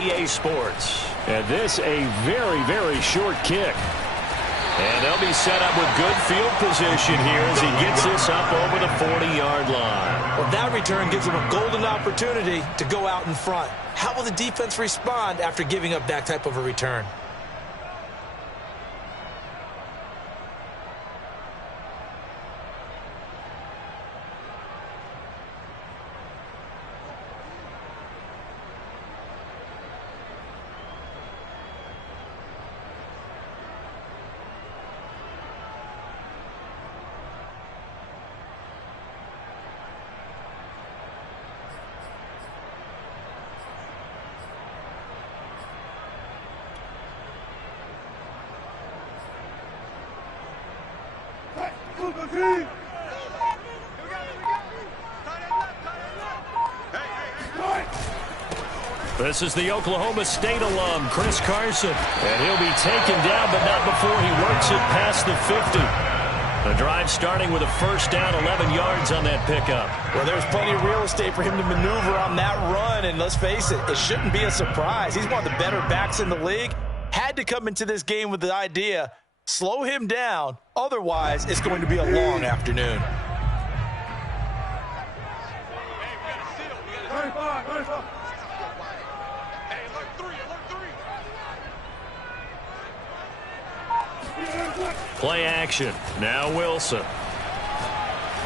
EA Sports. And this a very, very short kick. And they'll be set up with good field position here as he gets this up over the 40-yard line. Well, that return gives them a golden opportunity to go out in front. How will the defense respond after giving up that type of a return? This is the Oklahoma State alum, Chris Carson. And he'll be taken down, but not before he works it past the 50. The drive starting with a first down, 11 yards on that pickup. Well, there's plenty of real estate for him to maneuver on that run. And let's face it, it shouldn't be a surprise. He's one of the better backs in the league. Had to come into this game with the idea, slow him down. Otherwise, it's going to be a long afternoon. Play action. Now Wilson.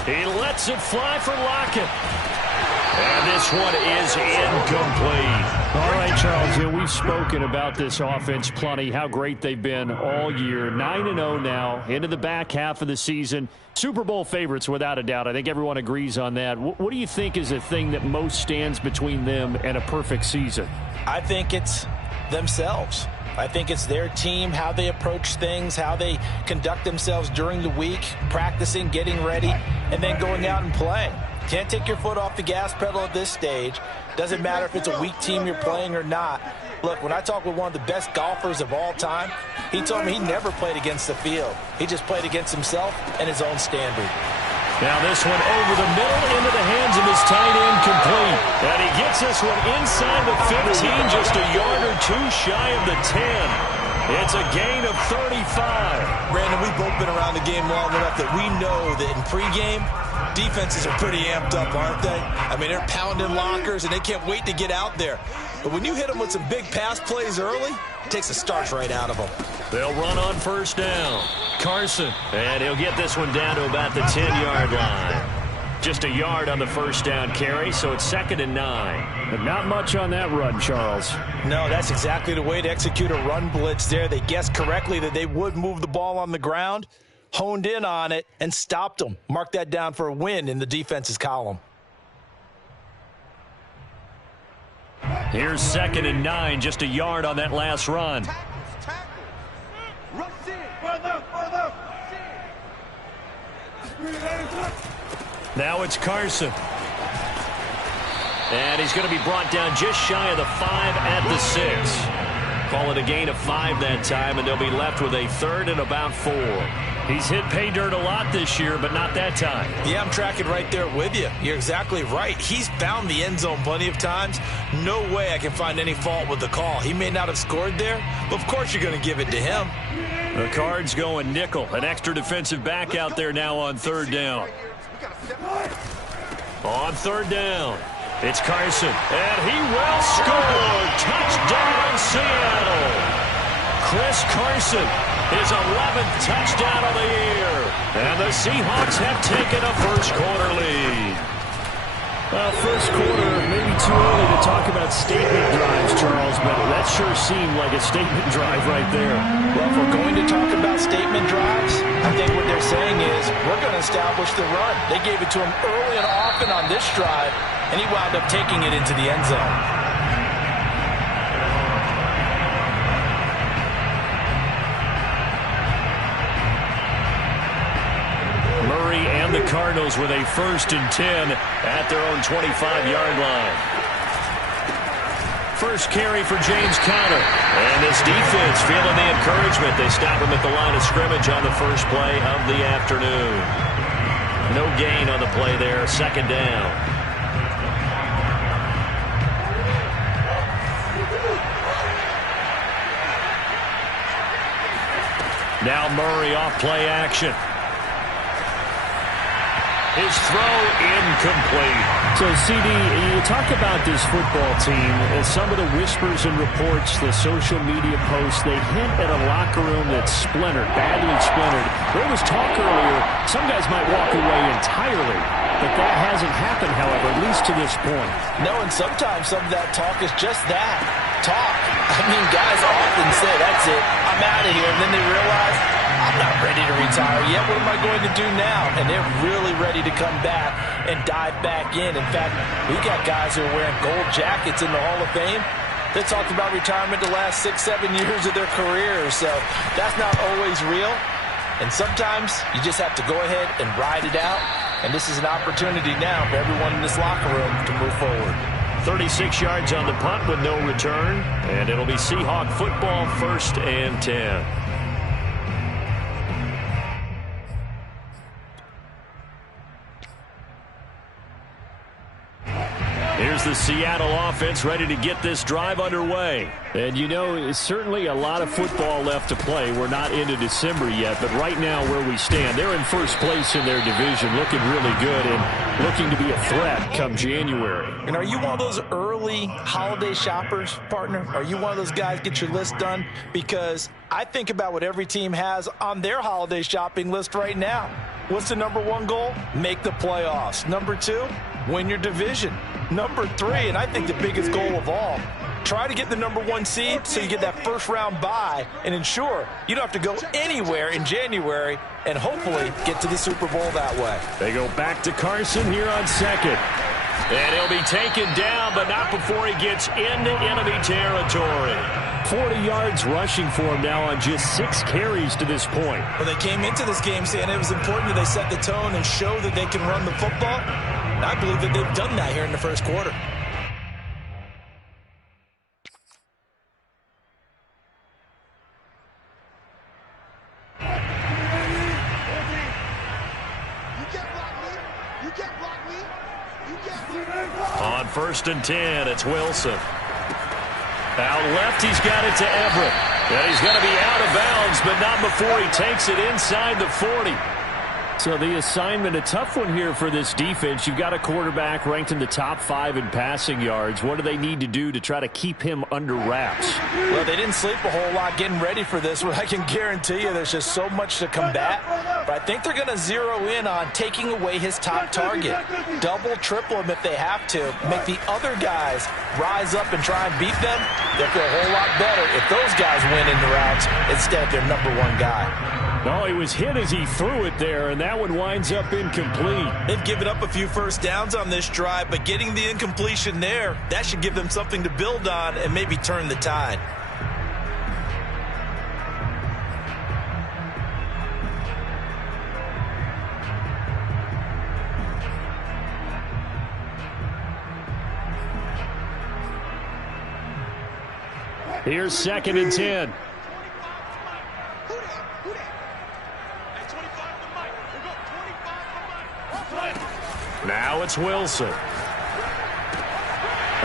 He lets it fly for Lockett. And this one is incomplete. All right, Charles, we've spoken about this offense plenty, how great they've been all year. 9-0 now, into the back half of the season. Super Bowl favorites, without a doubt. I think everyone agrees on that. What do you think is the thing that most stands between them and a perfect season? I think it's themselves. I think it's their team, how they approach things, how they conduct themselves during the week, practicing, getting ready, and then going out and playing. Can't take your foot off the gas pedal at this stage. Doesn't matter if it's a weak team you're playing or not. Look, when I talk with one of the best golfers of all time, he told me he never played against the field. He just played against himself and his own standard. Now this one over the middle into the hands of his tight end, complete. And he gets this one inside the 15, just a yard or two shy of the 10. It's a gain of 35. Brandon, we've both been around the game long enough that we know that in pregame, defenses are pretty amped up, aren't they? I mean, they're pounding lockers, and they can't wait to get out there. But when you hit them with some big pass plays early, it takes the starch right out of them. They'll run on first down. Carson, and he'll get this one down to about the 10-yard line. Just a yard on the first down carry, so it's 2nd and 9. But not much on that run, Charles. No, that's exactly the way to execute a run blitz there. They guessed correctly that they would move the ball on the ground, honed in on it, and stopped them. Mark that down for a win in the defense's column. Here's 2nd and 9, just a yard on that last run. Now it's Carson. And he's going to be brought down just shy of the 5 at the 6. Call it a gain of 5 that time, and they'll be left with a 3rd and about 4. He's hit pay dirt a lot this year, but not that time. Yeah, I'm tracking right there with you. You're exactly right. He's found the end zone plenty of times. No way I can find any fault with the call. He may not have scored there, but of course you're going to give it to him. The Cards going nickel. An extra defensive back out there now on 3rd down. On 3rd down, it's Carson. And he will score. Touchdown, Seattle. Chris Carson, his 11th touchdown of the year. And the Seahawks have taken a first-quarter lead. Well, first quarter, maybe too early to talk about statement drives, Charles, but that sure seemed like a statement drive right there. Well, if we're going to talk about statement drives, I think what they're saying is we're going to establish the run. They gave it to him early and often on this drive, and he wound up taking it into the end zone. The Cardinals with a 1st and 10 at their own 25-yard line. First carry for James Conner. And this defense feeling the encouragement. They stop him at the line of scrimmage on the first play of the afternoon. No gain on the play there. 2nd down. Now Murray off play action. His throw incomplete. So, CD, you talk about this football team, and some of the whispers and reports, the social media posts, they hint at a locker room that's splintered, badly splintered. There was talk earlier, some guys might walk away entirely, but that hasn't happened, however, at least to this point. No, and sometimes some of that talk is just that, talk. I mean, guys often say, that's it, I'm out of here, and then they realize, I'm not ready to retire yet. What am I going to do now? And they're really ready to come back and dive back in. In fact, we got guys who are wearing gold jackets in the Hall of Fame. They talked about retirement the last 6-7 years of their careers. So that's not always real. And sometimes you just have to go ahead and ride it out. And this is an opportunity now for everyone in this locker room to move forward. 36 yards on the punt with no return. And it'll be Seahawk football, 1st and 10. Here's the Seattle offense ready to get this drive underway. And, you know, it's certainly a lot of football left to play. We're not into December yet, but right now where we stand, they're in first place in their division, looking really good and looking to be a threat come January. And are you one of those early holiday shoppers, partner? Are you one of those guys get your list done? Because I think about what every team has on their holiday shopping list right now. What's the number one goal? Make the playoffs. Number 2, win your division. Number 3, and I think the biggest goal of all, try to get the number 1 seed so you get that first round bye and ensure you don't have to go anywhere in January and hopefully get to the Super Bowl that way. They go back to Carson here on 2nd. And he'll be taken down, but not before he gets into enemy territory. 40 yards rushing for him now on just 6 carries to this point. Well, they came into this game saying it was important that they set the tone and show that they can run the football. And I believe that they've done that here in the first quarter. On 1st and 10, it's Wilson. Out left, he's got it to Everett. And he's going to be out of bounds, but not before he takes it inside the 40. So the assignment, a tough one here for this defense. You've got a quarterback ranked in the top 5 in passing yards. What do they need to do to try to keep him under wraps? Well, they didn't sleep a whole lot getting ready for this, but I can guarantee you there's just so much to combat. But I think they're going to zero in on taking away his top target. Double, triple him if they have to. Make the other guys rise up and try and beat them. They'll feel a whole lot better if those guys win in the routes instead of their number 1 guy. No, he was hit as he threw it there, and that one winds up incomplete. They've given up a few first downs on this drive, but getting the incompletion there, that should give them something to build on and maybe turn the tide. Here's 2nd and 10. Now it's Wilson. And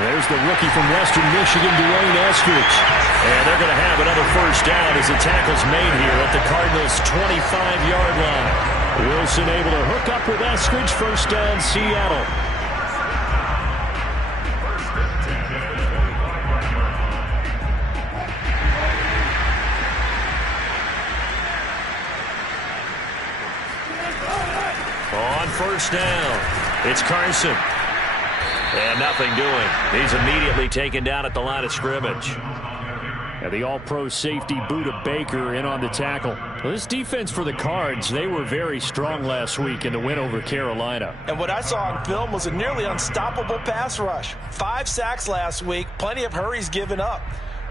there's the rookie from Western Michigan, Dwayne Eskridge. And they're going to have another first down as the tackle's made here at the Cardinals' 25-yard line. Wilson able to hook up with Eskridge. First down, Seattle. On first down, it's Carson. And nothing doing. He's immediately taken down at the line of scrimmage. And the all-pro safety Budda Baker in on the tackle. Well, this defense for the Cards, they were very strong last week in the win over Carolina. And what I saw on film was a nearly unstoppable pass rush. 5 sacks last week, plenty of hurries given up.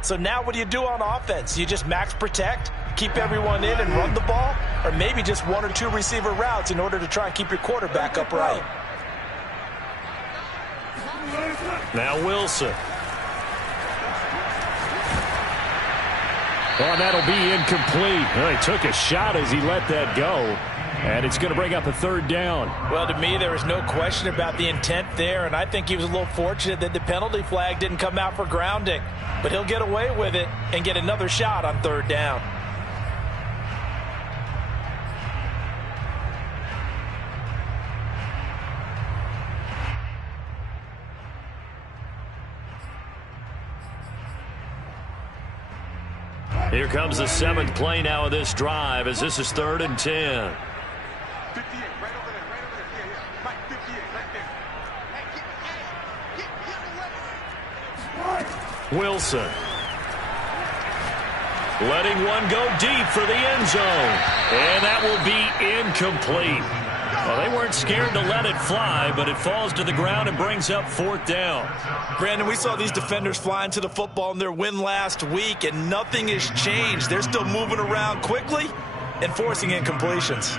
So now what do you do on offense? You just max protect, keep everyone in and run the ball, or maybe just 1 or 2 receiver routes in order to try and keep your quarterback upright. Now Wilson. Oh, that'll be incomplete. Well, he took a shot as he let that go. And it's going to bring up a 3rd down. Well, to me, there was no question about the intent there, and I think he was a little fortunate that the penalty flag didn't come out for grounding. But he'll get away with it and get another shot on 3rd down. Here comes the 7th play now of this drive as this is 3rd and 10. Wilson. Letting one go deep for the end zone. And that will be incomplete. Well, they weren't scared to let it fly, but it falls to the ground and brings up 4th down. Brandon, we saw these defenders fly into the football in their win last week, and nothing has changed. They're still moving around quickly and forcing incompletions.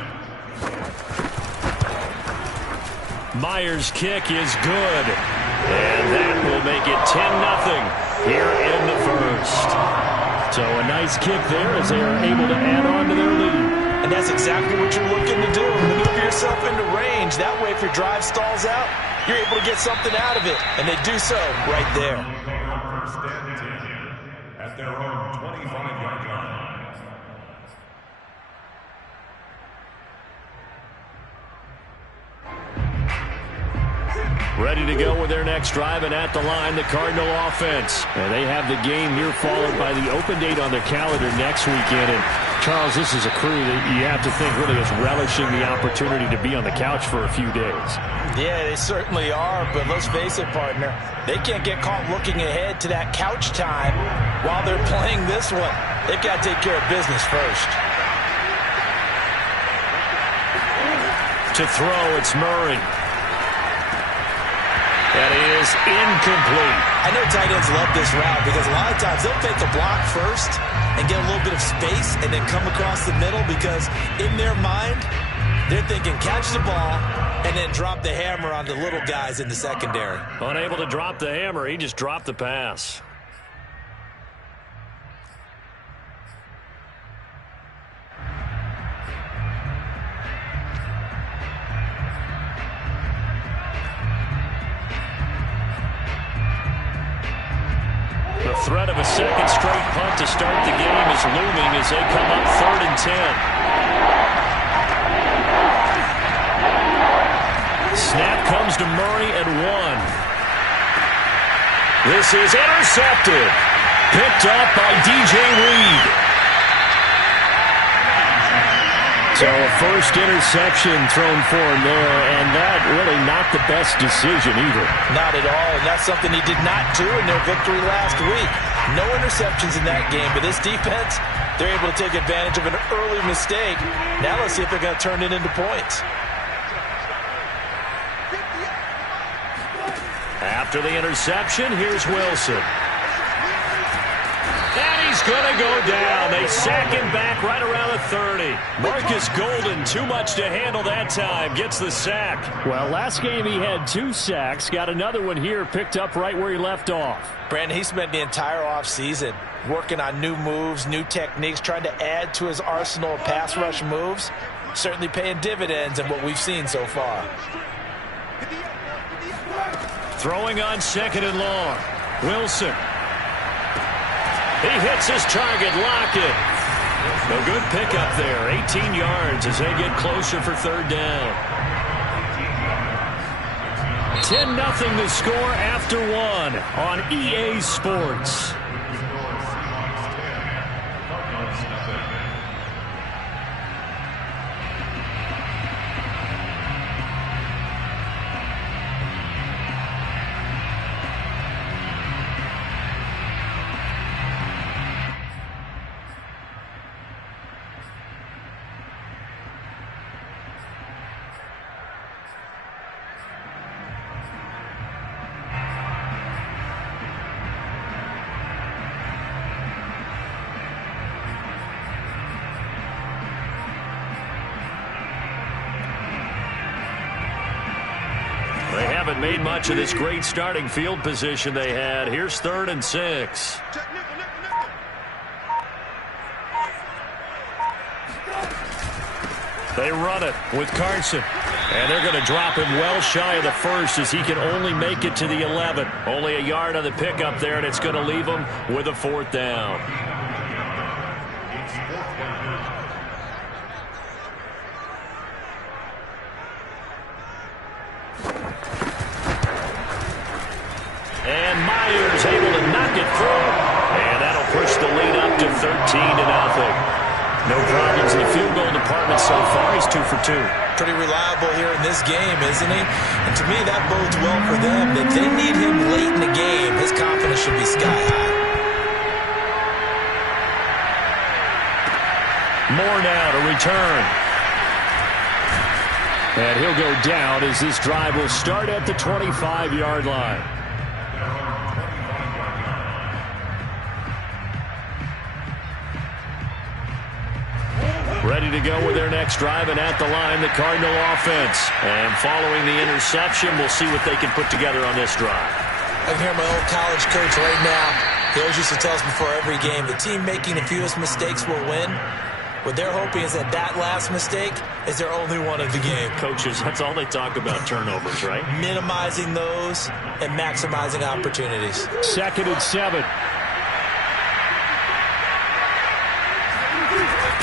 Myers' kick is good. And that will make it 10-0 here in the first. So a nice kick there as they are able to add on to their lead. And that's exactly what you're looking to do. Maneuver yourself into range. That way, if your drive stalls out, you're able to get something out of it. And they do so right there. At their own 25-yard line. Ready to go with their next drive, and at the line, the Cardinal offense. And they have the game here followed by the open date on their calendar next weekend. And Charles, this is a crew that you have to think really is relishing the opportunity to be on the couch for a few days. Yeah, they certainly are, but let's face it, partner. They can't get caught looking ahead to that couch time while they're playing this one. They've got to take care of business first. To throw, it's Murray. That is incomplete. I know tight ends love this route because a lot of times they'll take the block first and get a little bit of space and then come across the middle because in their mind, they're thinking catch the ball and then drop the hammer on the little guys in the secondary. Unable to drop the hammer, he just dropped the pass. The threat of a second straight punt to start the game is looming as they come up 3rd and 10. Snap comes to Murray at 1. This is intercepted. Picked up by DJ Reed. So a first interception thrown for him there, and that really not the best decision either. Not at all, and that's something he did not do in their victory last week. No interceptions in that game, but this defense, they're able to take advantage of an early mistake. Now let's see if they're going to turn it into points. After the interception, here's Wilson. And he's going to go down. They sack him back right around the 30. Marcus Golden, too much to handle that time, gets the sack. Well, last game he had 2 sacks. Got another one here, picked up right where he left off. Brandon, he spent the entire offseason working on new moves, new techniques, trying to add to his arsenal of pass rush moves. Certainly paying dividends in what we've seen so far. Throwing on 2nd and long. Wilson. He hits his target, Lockett. A good pickup there, 18 yards as they get closer for 3rd down. 10-0 the score after 1 on EA Sports. Made much of this great starting field position they had. Here's 3rd and 6. They run it with Carson. And they're going to drop him well shy of the 1st as he can only make it to the 11. Only a yard on the pickup there, and it's going to leave him with a 4th down. And Myers able to knock it through. And that'll push the lead up to 13-0. No problems in the field goal department so far. He's 2 for 2. Pretty reliable here in this game, isn't he? And to me, that bodes well for them. If they need him late in the game, his confidence should be sky high. Moore now to return. And he'll go down as this drive will start at the 25-yard line. Ready to go with their next drive, and at the line, the Cardinal offense. And following the interception, we'll see what they can put together on this drive. I can hear my old college coach right now. He always used to tell us before every game, the team making the fewest mistakes will win. What they're hoping is that that last mistake is their only one of the game. Coaches, that's all they talk about, turnovers, right? Minimizing those and maximizing opportunities. 2nd and 7.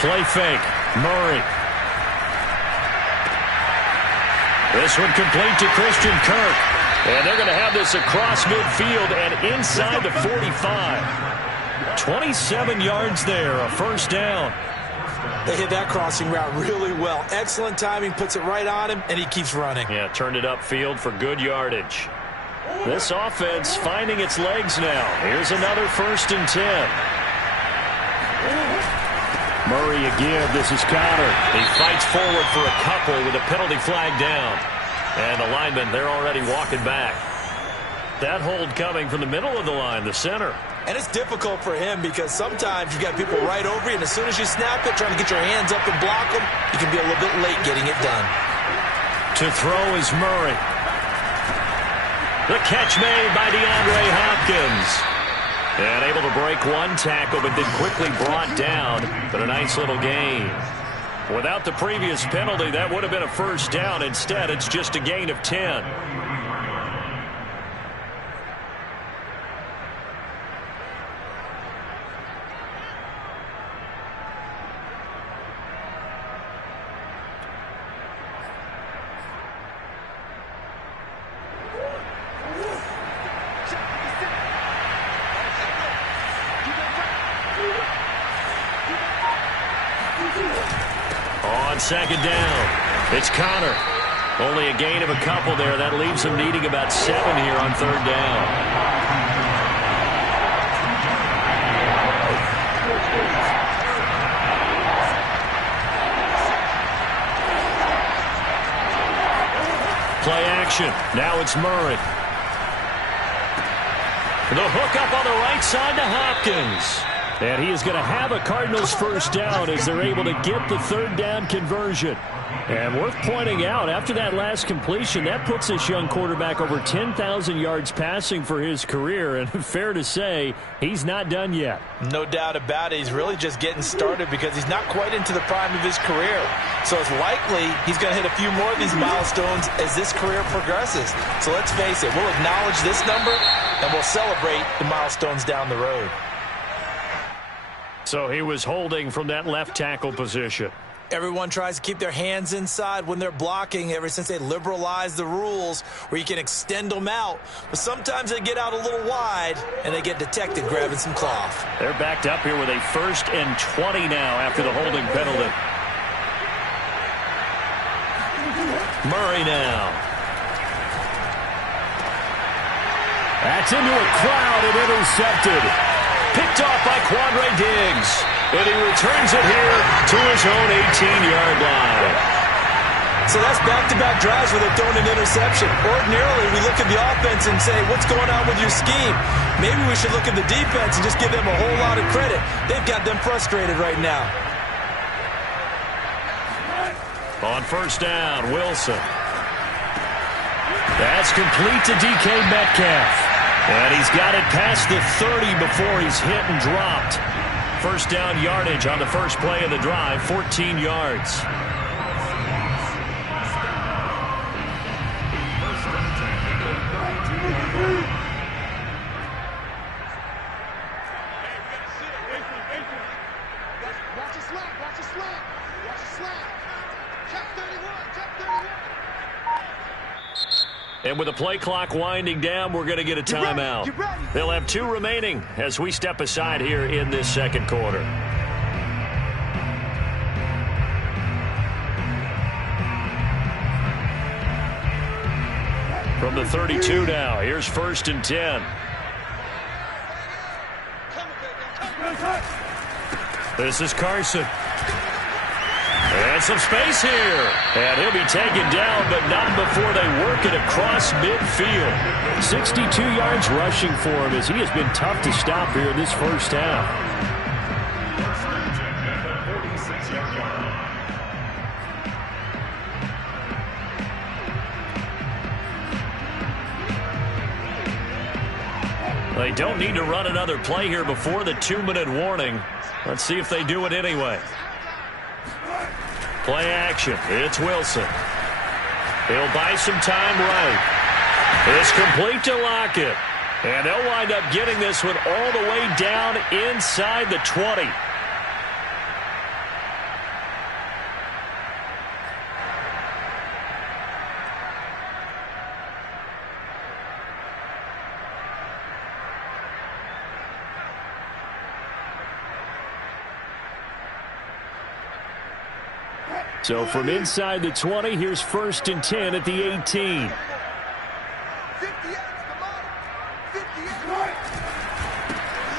Play fake. Murray. This one complete to Christian Kirk. And they're going to have this across midfield and inside the 45. 27 yards there, a first down. They hit that crossing route really well. Excellent timing, puts it right on him, and he keeps running. Yeah, turned it upfield for good yardage. This offense finding its legs now. Here's another 1st and 10. Murray again. This is Conner. He fights forward for a couple with a penalty flag down. And the linemen, they're already walking back. That hold coming from the middle of the line, the center. And it's difficult for him because sometimes you got people right over you, and as soon as you snap it, trying to get your hands up and block them, you can be a little bit late getting it done. To throw is Murray. The catch made by DeAndre Hopkins. And able to break one tackle, but then quickly brought down. But a nice little gain. Without the previous penalty, that would have been a first down. Instead, it's just a gain of 10. On 2nd down, it's Conner. Only a gain of a couple there. That leaves him needing about 7 here on 3rd down. Play action. Now it's Murray. The hook up on the right side to Hopkins. And he is going to have a Cardinals first down as they're able to get the 3rd down conversion. And worth pointing out, after that last completion, that puts this young quarterback over 10,000 yards passing for his career. And fair to say, he's not done yet. No doubt about it. He's really just getting started because he's not quite into the prime of his career. So it's likely he's going to hit a few more of these milestones as this career progresses. So let's face it, we'll acknowledge this number and we'll celebrate the milestones down the road. So he was holding from that left tackle position. Everyone tries to keep their hands inside when they're blocking ever since they liberalized the rules where you can extend them out. But sometimes they get out a little wide and they get detected grabbing some cloth. They're backed up here with a 1st and 20 now after the holding penalty. Murray now. That's into a crowd and intercepted. Picked off by Quandre Diggs. And he returns it here to his own 18-yard line. So that's back-to-back drives where they're throwing an interception. Ordinarily, we look at the offense and say, what's going on with your scheme? Maybe we should look at the defense and just give them a whole lot of credit. They've got them frustrated right now. On 1st down, Wilson. That's complete to DK Metcalf. And he's got it past the 30 before he's hit and dropped. First down yardage on the first play of the drive, 14 yards. And with the play clock winding down, we're going to get a timeout. They'll have 2 remaining as we step aside here in this second quarter. From the 32 now, here's 1st and 10. This is Carson. And some space here. And he'll be taken down, but not before they work it across midfield. 62 yards rushing for him as he has been tough to stop here in this first half. They don't need to run another play here before the 2-minute warning. Let's see if they do it anyway. Play action. It's Wilson. He'll buy some time right. It's complete to Lockett. And they'll wind up getting this one all the way down inside the 20. So from inside the 20, here's 1st and 10 at the 18.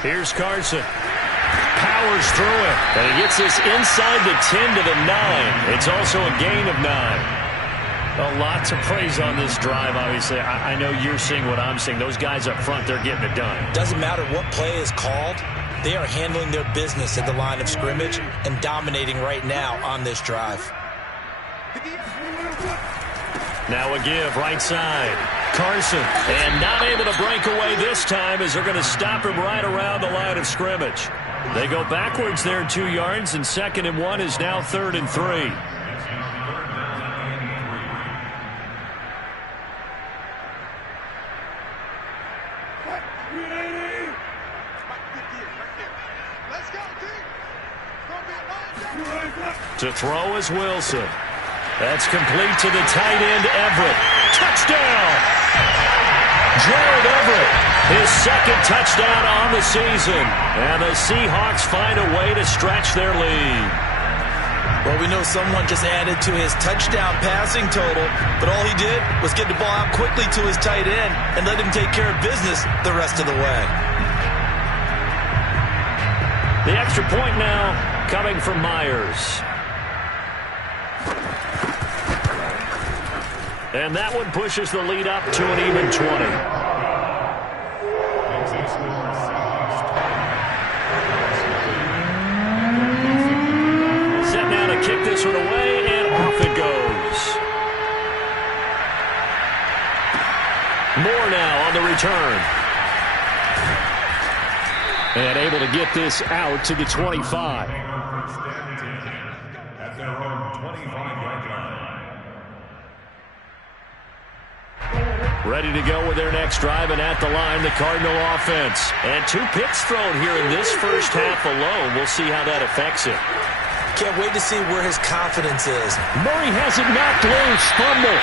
Here's Carson. Powers through it. And he gets this inside the 10 to the 9. It's also a gain of 9. A lot to praise on this drive, obviously. I know you're seeing what I'm seeing. Those guys up front, they're getting it done. Doesn't matter what play is called. They are handling their business at the line of scrimmage and dominating right now on this drive. Now a give right side. Carson. And not able to break away this time as they're going to stop him right around the line of scrimmage. They go backwards there 2 yards, and 2nd and 1 is now 3rd and 3. To throw is Wilson. That's complete to the tight end, Everett. Touchdown! Gerald Everett, his 2nd touchdown on the season. And the Seahawks find a way to stretch their lead. Well, we know someone just added to his touchdown passing total, but all he did was get the ball out quickly to his tight end and let him take care of business the rest of the way. The extra point now coming from Myers. And that one pushes the lead up to an even 20. Set now to kick this one away, and off it goes. Moore now on the return. And able to get this out to the 25. At their own 25-yard line. Ready to go with their next drive, and at the line, the Cardinal offense. And 2 picks thrown here in this first half alone. We'll see how that affects it. Can't wait to see where his confidence is. Murray has it knocked loose. Fumble.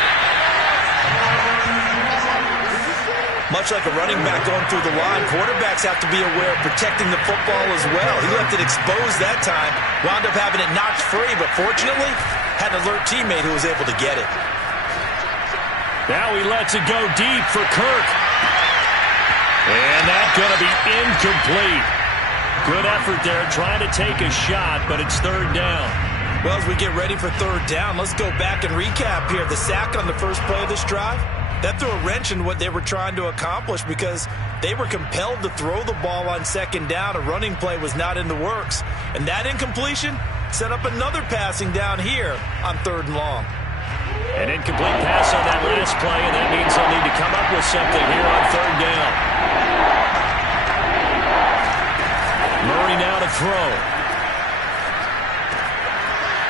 Much like a running back going through the line, quarterbacks have to be aware of protecting the football as well. He left it exposed that time, wound up having it knocked free, but fortunately, had an alert teammate who was able to get it. Now he lets it go deep for Kirk. And that's going to be incomplete. Good effort there trying to take a shot, but it's 3rd down. Well, as we get ready for 3rd down, let's go back and recap here. The sack on the first play of this drive, that threw a wrench in what they were trying to accomplish because they were compelled to throw the ball on 2nd down. A running play was not in the works. And that incompletion set up another passing down here on 3rd and long. An incomplete pass on that last play, and that means they'll need to come up with something here on 3rd down. Murray now to throw.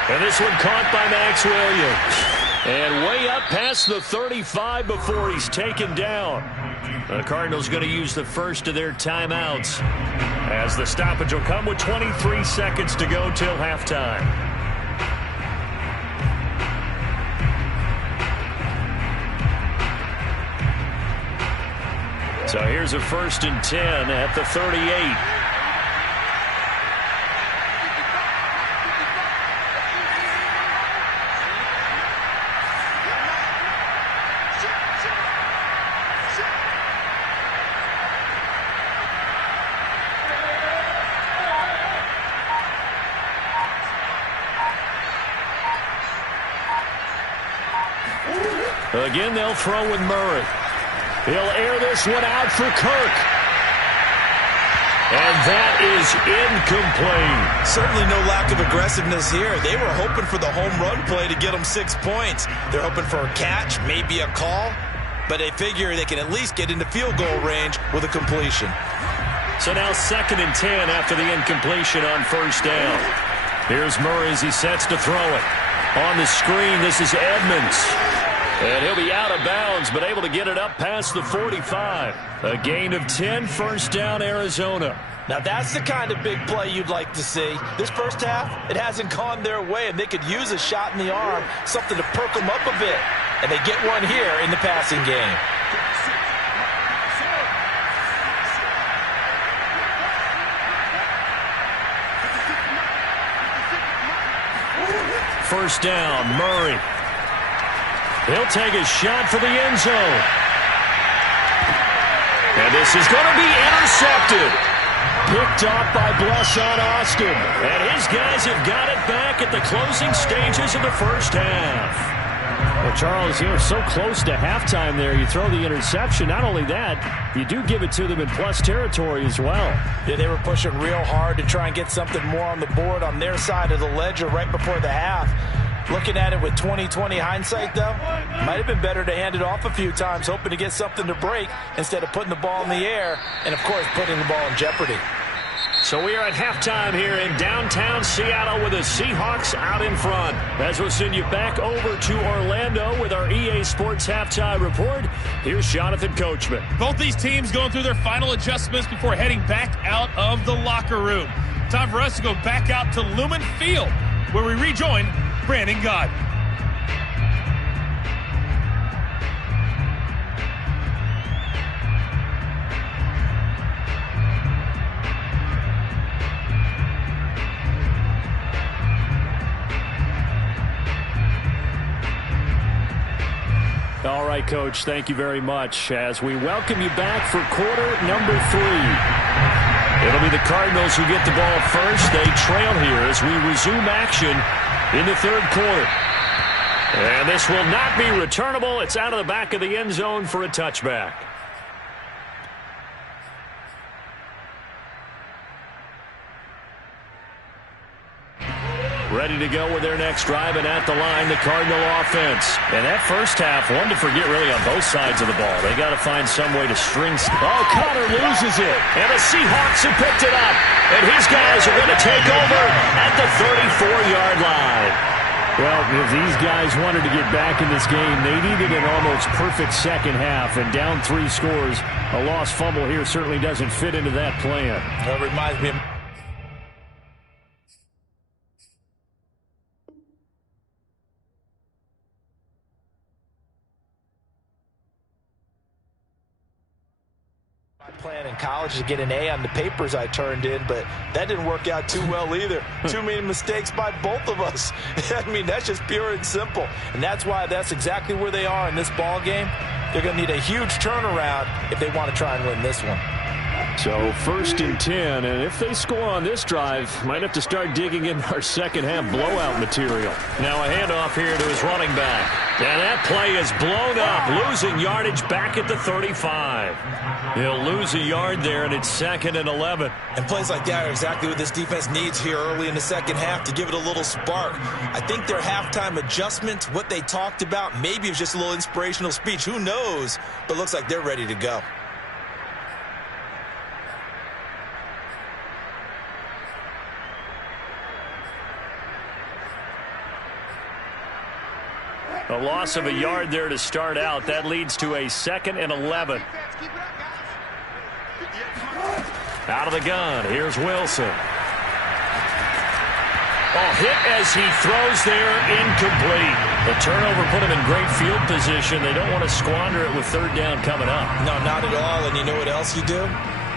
And this one caught by Max Williams. And way up past the 35 before he's taken down. The Cardinals going to use the first of their timeouts as the stoppage will come with 23 seconds to go till halftime. So here's a 1st and 10 at the 38. Again, they'll throw with Murray. He'll air this one out for Kirk. And that is incomplete. Certainly no lack of aggressiveness here. They were hoping for the home run play to get them 6 points. They're hoping for a catch, maybe a call, but they figure they can at least get into field goal range with a completion. So now 2nd and 10 after the incompletion on 1st down. Here's Murray as he sets to throw it. On the screen, this is Edmonds. And he'll be out of bounds, but able to get it up past the 45. A gain of 10, 1st down, Arizona. Now that's the kind of big play you'd like to see. This first half, it hasn't gone their way, and they could use a shot in the arm, something to perk them up a bit. And they get one here in the passing game. First down, Murray. He'll take a shot for the end zone. And this is going to be intercepted. Picked off by Blesson Austin. And his guys have got it back at the closing stages of the first half. Well, Charles, you're so close to halftime there. You throw the interception. Not only that, you do give it to them in plus territory as well. Yeah, they were pushing real hard to try and get something more on the board on their side of the ledger right before the half. Looking at it with 20/20 hindsight, though, might have been better to hand it off a few times, hoping to get something to break instead of putting the ball in the air and, of course, putting the ball in jeopardy. So we are at halftime here in downtown Seattle with the Seahawks out in front. As we'll send you back over to Orlando with our EA Sports Halftime Report, here's Jonathan Coachman. Both these teams going through their final adjustments before heading back out of the locker room. Time for us to go back out to Lumen Field, where we rejoin Brandon Gaudin. All right, Coach, thank you very much as we welcome you back for quarter number 3. It'll be the Cardinals who get the ball first. They trail here as we resume action in the 3rd quarter. And this will not be returnable. It's out of the back of the end zone for a touchback. Ready to go with their next drive, and at the line, the Cardinal offense. And that first half, one to forget really on both sides of the ball. They got to find some way to string. Oh, Connor loses it. And the Seahawks have picked it up. And his guys are going to take over at the 34-yard line. Well, if these guys wanted to get back in this game, they needed an almost perfect second half. And down 3 scores, a lost fumble here certainly doesn't fit into that plan. That reminds me of plan in college to get an A on the papers I turned in, but that didn't work out too well either. Too many mistakes by both of us. I mean, that's just pure and simple. And that's why that's exactly where they are in this ball game. They're going to need a huge turnaround if they want to try and win this one. So 1st and 10, and if they score on this drive, might have to start digging in our second half blowout material. Now a handoff here to his running back. And that play is blown up, losing yardage back at the 35. He'll lose a yard there, and it's 2nd and 11. And plays like that are exactly what this defense needs here early in the second half to give it a little spark. I think their halftime adjustment, what they talked about, maybe it was just a little inspirational speech. Who knows? But looks like they're ready to go. A loss of a yard there to start out. That leads to a 2nd and 11. Out of the gun, here's Wilson. Oh, hit as he throws there, incomplete. The turnover put him in great field position. They don't want to squander it with third down coming up. No, not at all. And you know what else you do?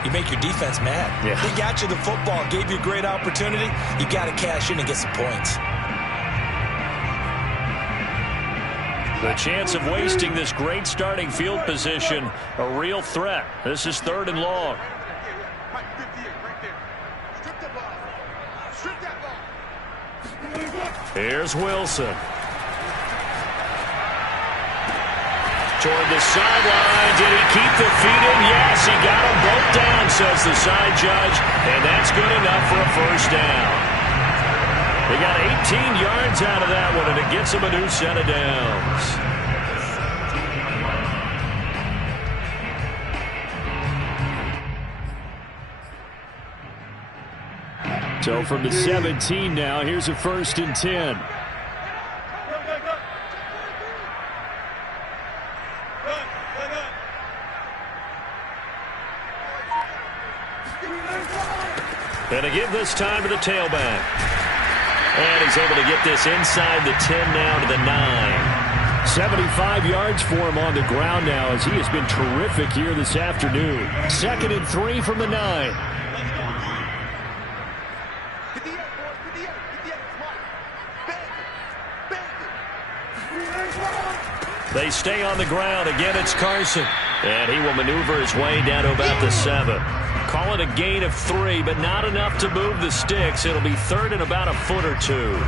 You make your defense mad. Yeah. They got you the football, gave you a great opportunity. You got to cash in and get some points. The chance of wasting this great starting field position, a real threat. This is 3rd and long. Here's Wilson. Toward the sideline. Did he keep the feet in? Yes, he got them both down, says the side judge. And that's good enough for a first down. They got 18 yards out of that one, and it gets them a new set of downs. So from the 17 now, here's a 1st and 10. And a give this time to the tailback. And he's able to get this inside the 10 now to the 9. 75 yards for him on the ground now as he has been terrific here this afternoon. 2nd and 3 from the 9. They stay on the ground. Again, it's Carson. And he will maneuver his way down to about the 7. Call it a gain of 3, but not enough to move the sticks. It'll be 3rd and about a foot or 2.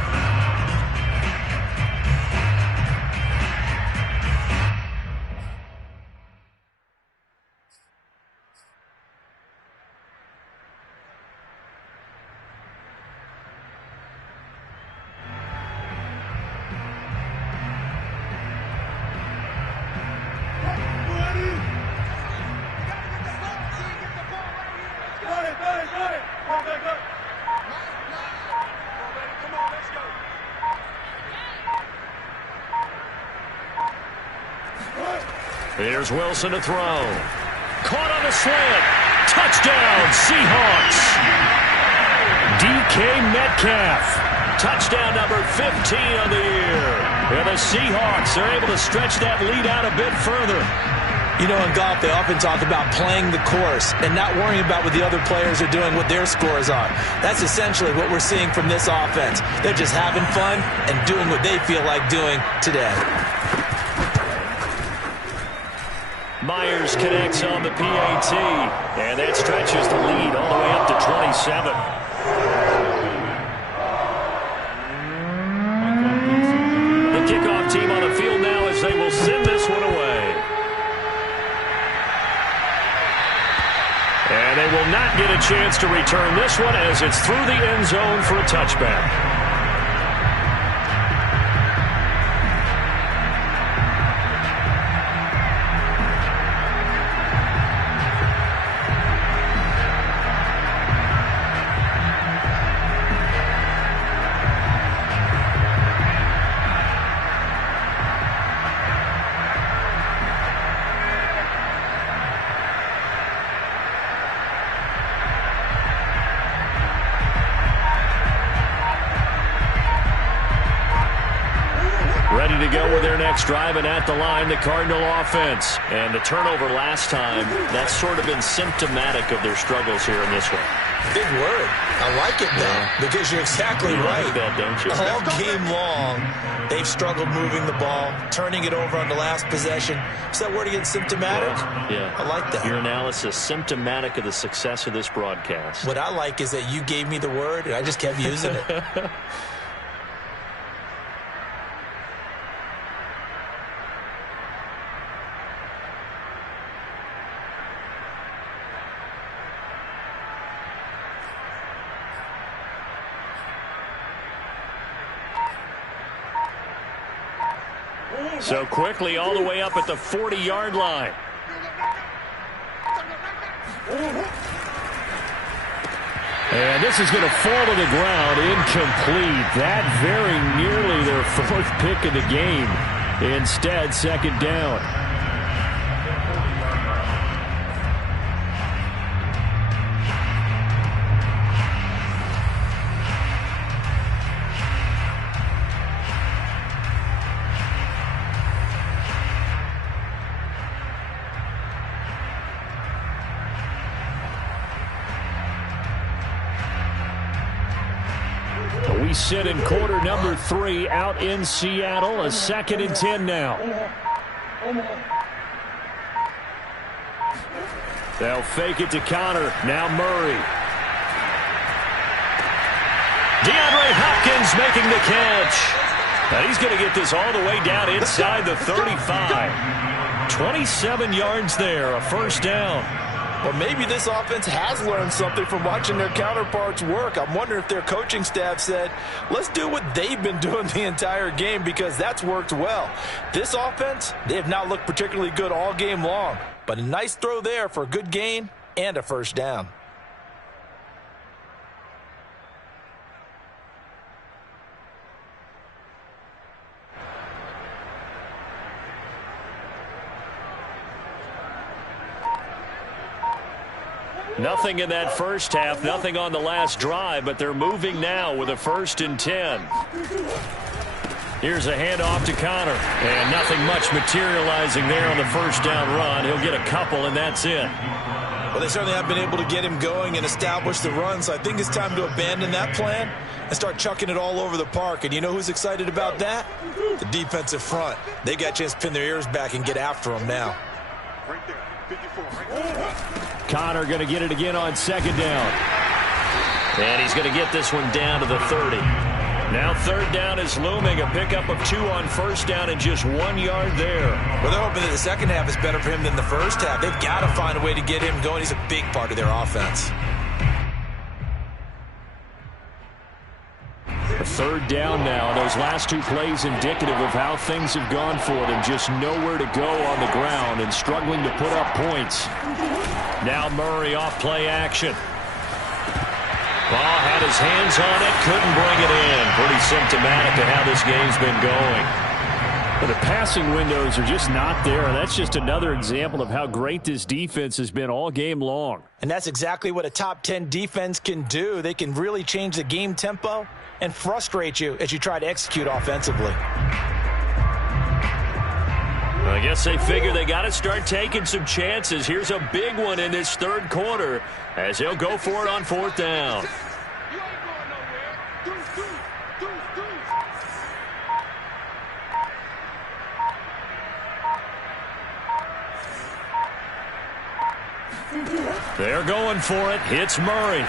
Here's Wilson to throw. Caught on the slant. Touchdown, Seahawks. DK Metcalf. Touchdown number 15 on the year. And the Seahawks are able to stretch that lead out a bit further. You know, in golf, they often talk about playing the course and not worrying about what the other players are doing, what their scores are. That's essentially what we're seeing from this offense. They're just having fun and doing what they feel like doing today. Myers connects on the PAT, and that stretches the lead all the way up to 27. The kickoff team on the field now as they will send this one away. And they will not get a chance to return this one as it's through the end zone for a touchback. Ready to go with their next drive, and at the line, the Cardinal offense. And the turnover last time, that's sort of been symptomatic of their struggles here in this one. Big word. I like it, though, because you're exactly right. Like that, don't you? All game long, they've struggled moving the ball, turning it over on the last possession. Is that word again, symptomatic? Yeah. I like that. Your analysis, symptomatic of the success of this broadcast. What I like is that you gave me the word, and I just kept using it. So quickly all the way up at the 40-yard line. And this is going to fall to the ground, incomplete. That very nearly their 4th pick of the game. Instead, 2nd down. We sit in quarter number 3 out in Seattle. A 2nd and 10 now. They'll fake it to Connor. Now Murray. DeAndre Hopkins making the catch. And he's going to get this all the way down inside the 35. 27 yards there, a first down. Well, maybe this offense has learned something from watching their counterparts work. I'm wondering if their coaching staff said, let's do what they've been doing the entire game, because that's worked well. This offense, they have not looked particularly good all game long. But a nice throw there for a good gain and a first down. Nothing in that first half, nothing on the last drive, but they're moving now with a 1st and 10. Here's a handoff to Connor, and nothing much materializing there on the first down run. He'll get a couple, and that's it. Well, they certainly have been able to get him going and establish the run, so I think it's time to abandon that plan and start chucking it all over the park. And you know who's excited about that? The defensive front. They got a chance to pin their ears back and get after him now. Right there, 54. Right. Connor going to get it again on 2nd down. And he's going to get this one down to the 30. Now 3rd down is looming. A pickup of 2 on 1st down and just 1 yard there. Well, they're hoping that the second half is better for him than the first half. They've got to find a way to get him going. He's a big part of their offense. A 3rd down now. Those last 2 plays indicative of how things have gone for them. Just nowhere to go on the ground and struggling to put up points. Now Murray off play action. Ball had his hands on it, couldn't bring it in. Pretty symptomatic of how this game's been going. But the passing windows are just not there. That's just another example of how great this defense has been all game long. And that's exactly what a top 10 defense can do. They can really change the game tempo and frustrate you as you try to execute offensively. I guess they figure they got to start taking some chances. Here's a big one in this 3rd quarter as he'll go for it on 4th down. They're going for it. Hits Murray.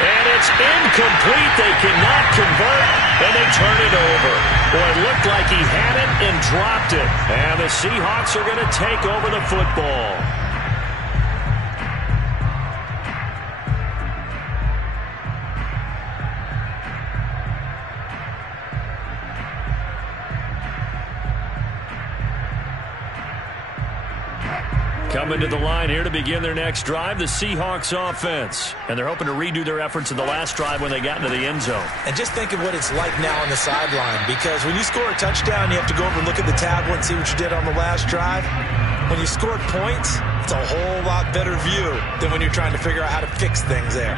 And it's incomplete. They cannot convert, and they turn it over. Boy, it looked like he had it and dropped it. And the Seahawks are going to take over the football. Coming to the line here to begin their next drive, the Seahawks offense. And they're hoping to redo their efforts in the last drive when they got into the end zone. And just think of what it's like now on the sideline, because when you score a touchdown, you have to go over and look at the tablet and see what you did on the last drive. When you scored points, it's a whole lot better view than when you're trying to figure out how to fix things there.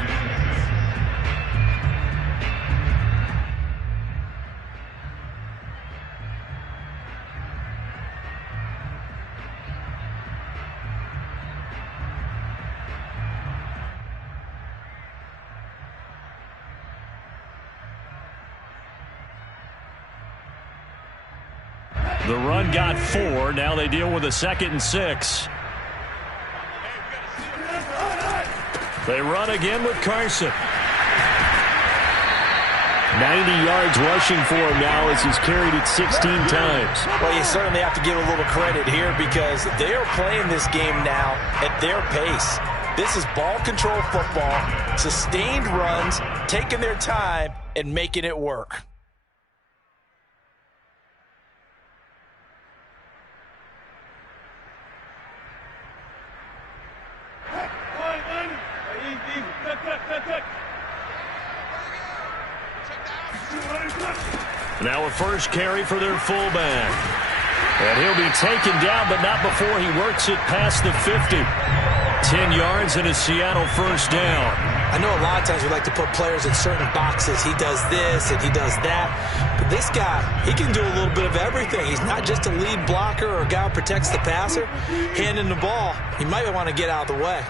The run got 4. Now they deal with a 2nd and 6. They run again with Carson. 90 yards rushing for him now as he's carried it 16 times. Well, you certainly have to give a little credit here because they are playing this game now at their pace. This is ball control football, sustained runs, taking their time, and making it work. Now a first carry for their fullback. And he'll be taken down, but not before he works it past the 50. 10 yards and a Seattle first down. I know a lot of times we like to put players in certain boxes. He does this and he does that. But this guy, he can do a little bit of everything. He's not just a lead blocker or a guy who protects the passer. Handing the ball, he might want to get out of the way.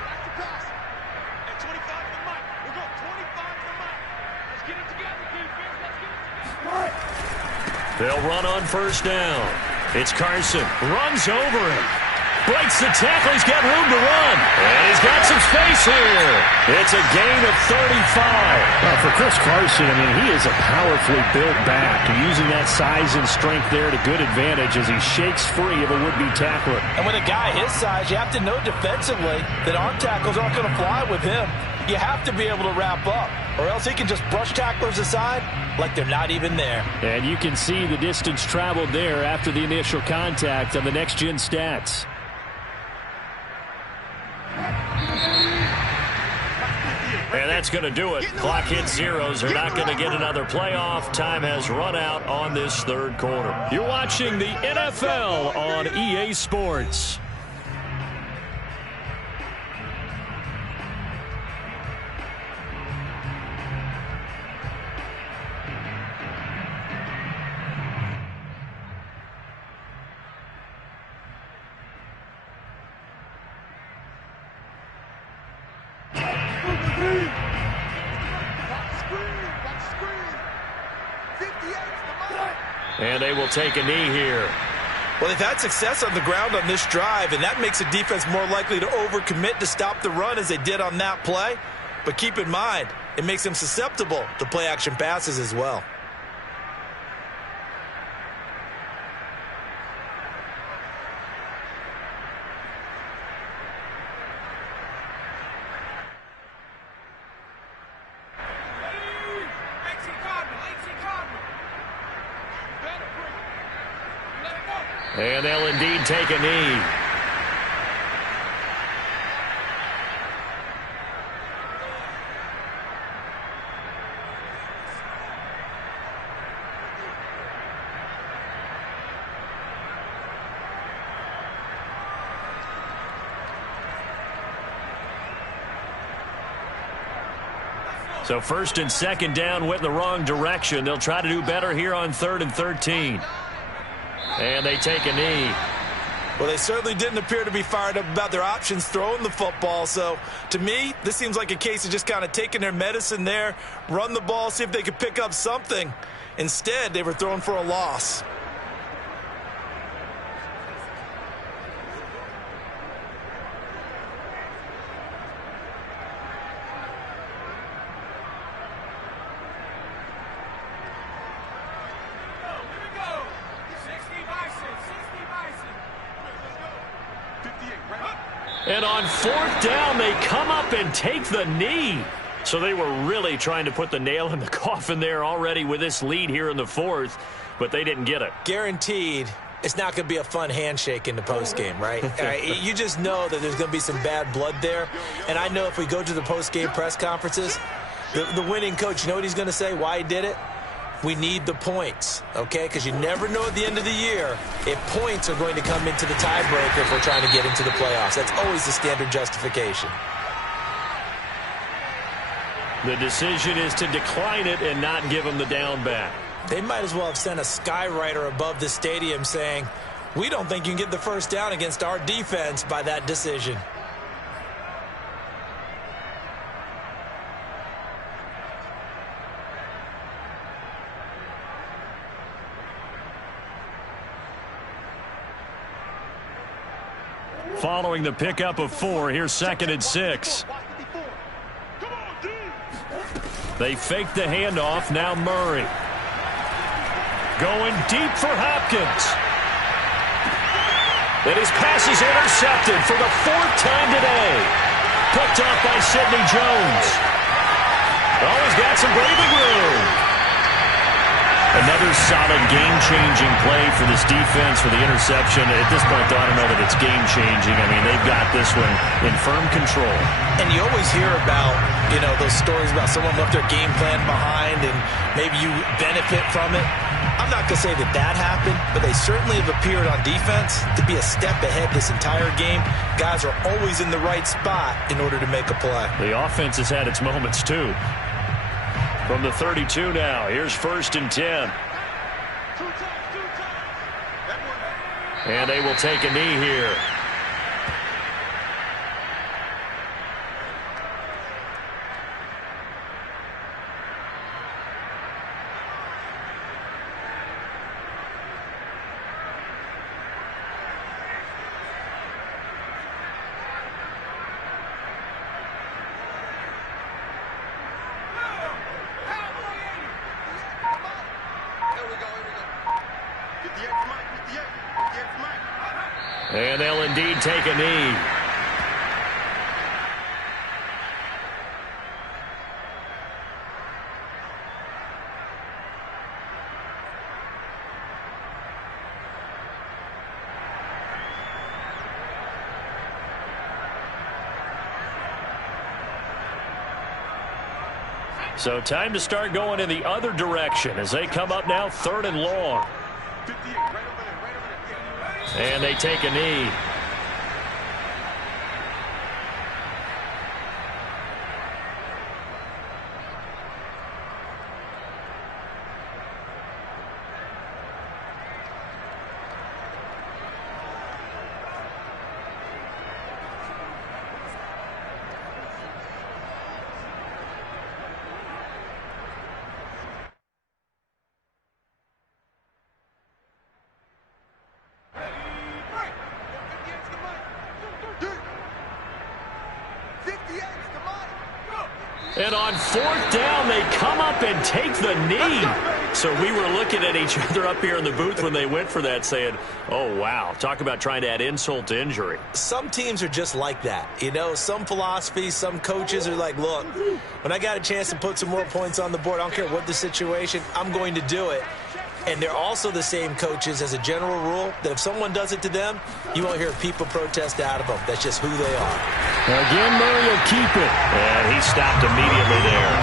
They'll run on first down. It's Carson. Runs over him. Breaks the tackle. He's got room to run. And he's got some space here. It's a gain of 35. Well, for Chris Carson, I mean, he is a powerfully built back. And using that size and strength there to good advantage as he shakes free of a would-be tackler. And with a guy his size, you have to know defensively that arm tackles aren't going to fly with him. You have to be able to wrap up, or else he can just brush tacklers aside like they're not even there. And you can see the distance traveled there after the initial contact on the next-gen stats. And that's going to do it. Clock hits zeros. They're not going to get another playoff. Time has run out on this third quarter. You're watching the NFL on EA Sports. And they will take a knee here. Well, they've had success on the ground on this drive, and that makes the defense more likely to overcommit to stop the run as they did on that play. But keep in mind, it makes them susceptible to play-action passes as well. And they'll indeed take a knee. So first and second down went in the wrong direction. They'll try to do better here on 3rd and 13. And they take a knee. Well, they certainly didn't appear to be fired up about their options throwing the football. So, to me, this seems like a case of just kind of taking their medicine there, run the ball, see if they could pick up something. Instead, they were throwing for a loss. And on 4th down, they come up and take the knee. So they were really trying to put the nail in the coffin there already with this lead here in the 4th, but they didn't get it. Guaranteed, it's not going to be a fun handshake in the postgame, right? You just know that there's going to be some bad blood there. And I know if we go to the postgame press conferences, the winning coach, you know what he's going to say, why he did it? We need the points, okay? Because you never know at the end of the year if points are going to come into the tiebreaker if we're trying to get into the playoffs. That's always the standard justification. The decision is to decline it and not give them the down back. They might as well have sent a skywriter above the stadium saying, we don't think you can get the first down against our defense by that decision. Following the pickup of 4, here's 2nd and 6. They fake the handoff, now Murray. Going deep for Hopkins. And his pass is intercepted for the 4th time today. Picked off by Sidney Jones. Oh, he's got some breathing room. Another solid game-changing play for this defense for the interception. At this point, though, I don't know that it's game-changing. I mean, they've got this one in firm control. And you always hear about, you know, those stories about someone left their game plan behind and maybe you benefit from it. I'm not going to say that that happened, but they certainly have appeared on defense to be a step ahead this entire game. Guys are always in the right spot in order to make a play. The offense has had its moments, too. From the 32 now, here's 1st and 10. And they will take a knee here. And they'll indeed take a knee. So time to start going in the other direction as they come up now 3rd and long. 58, right over there. And they take a knee. And on 4th down, they come up and take the knee. So we were looking at each other up here in the booth when they went for that saying, oh, wow, talk about trying to add insult to injury. Some teams are just like that. You know, some philosophies, some coaches are like, look, when I got a chance to put some more points on the board, I don't care what the situation, I'm going to do it. And they're also the same coaches as a general rule that if someone does it to them, you won't hear people protest out of them. That's just who they are. Again, Murray will keep it. And he stopped immediately there.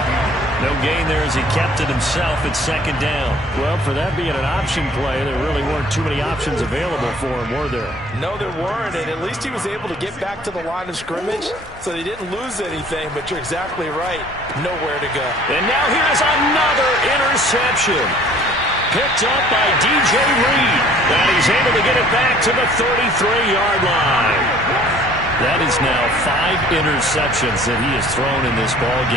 No gain there as he kept it himself at 2nd down. Well, for that being an option play, there really weren't too many options available for him, were there? No, there weren't, and at least he was able to get back to the line of scrimmage, so they didn't lose anything, but you're exactly right. Nowhere to go. And now here's another interception. Picked up by DJ Reed. And he's able to get it back to the 33-yard line. That is now 5 interceptions that he has thrown in this ballgame.